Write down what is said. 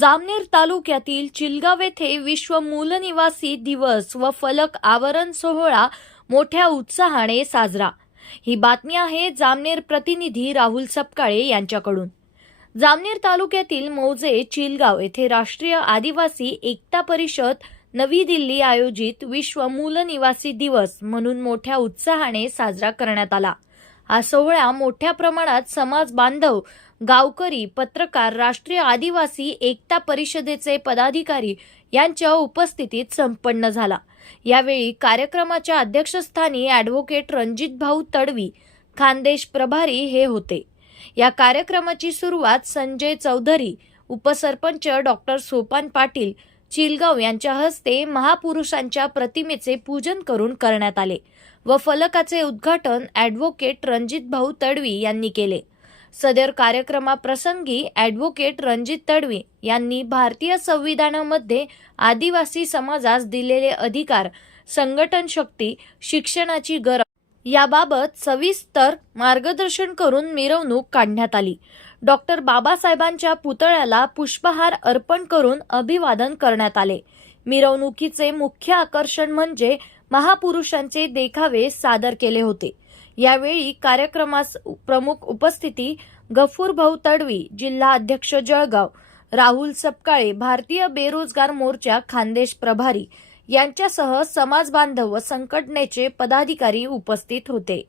जामनेर तालुक्यातील चिलगाव येथे विश्व मूलनिवासी दिवस व फलक आवरण सोहळा मोठ्या उत्साहाने साजरा. ही बातमी आहे जामनेर प्रतिनिधी राहुल सपकाळे यांच्याकडून. जामनेर तालुक्यातील मौजे चिलगाव येथे राष्ट्रीय आदिवासी एकता परिषद नवी दिल्ली आयोजित विश्व मूलनिवासी दिवस म्हणून मोठ्या उत्साहाने साजरा करण्यात आला. हा सोहळा मोठ्या प्रमाणात समाज बांधव गावकरी पत्रकार राष्ट्रीय आदिवासी एकता परिषदेचे पदाधिकारी यांच्या उपस्थितीत संपन्न झाला. यावेळी कार्यक्रमाच्या अध्यक्षस्थानी ॲडव्होकेट रणजित भाऊ तडवी खानदेश प्रभारी हे होते. या कार्यक्रमाची सुरुवात संजय चौधरी उपसरपंच डॉक्टर सोपान पाटील चिलगाव यांच्या हस्ते महापुरुषांच्या प्रतिमेचे पूजन करून करण्यात आले व फलकाचे उद्घाटन ॲडव्होकेट रणजित भाऊ तडवी यांनी केले. सदर कार्यक्रमाप्रसंगी ॲडव्होकेट रणजित तडवी यांनी भारतीय संविधानामध्ये आदिवासी समाजास दिलेले अधिकार संघटन शक्ती शिक्षणाची गरज याबाबत सविस्तर मार्गदर्शन करून मिरवणूक काढण्यात आली. डॉक्टर बाबासाहेबांच्या पुतळ्याला पुष्पहार अर्पण करून अभिवादन करण्यात आले. मिरवणुकीचे मुख्य आकर्षण म्हणजे महापुरुषांचे देखावे सादर केले होते. यावेळी कार्यक्रमास प्रमुख उपस्थिती गफूर भाऊ तडवी जिल्हा अध्यक्ष जळगाव राहुल सपकाळे भारतीय बेरोजगार मोर्चा खानदेश प्रभारी. यांच्यासह समाज बांधव व संघटनेचे पदाधिकारी उपस्थित होते.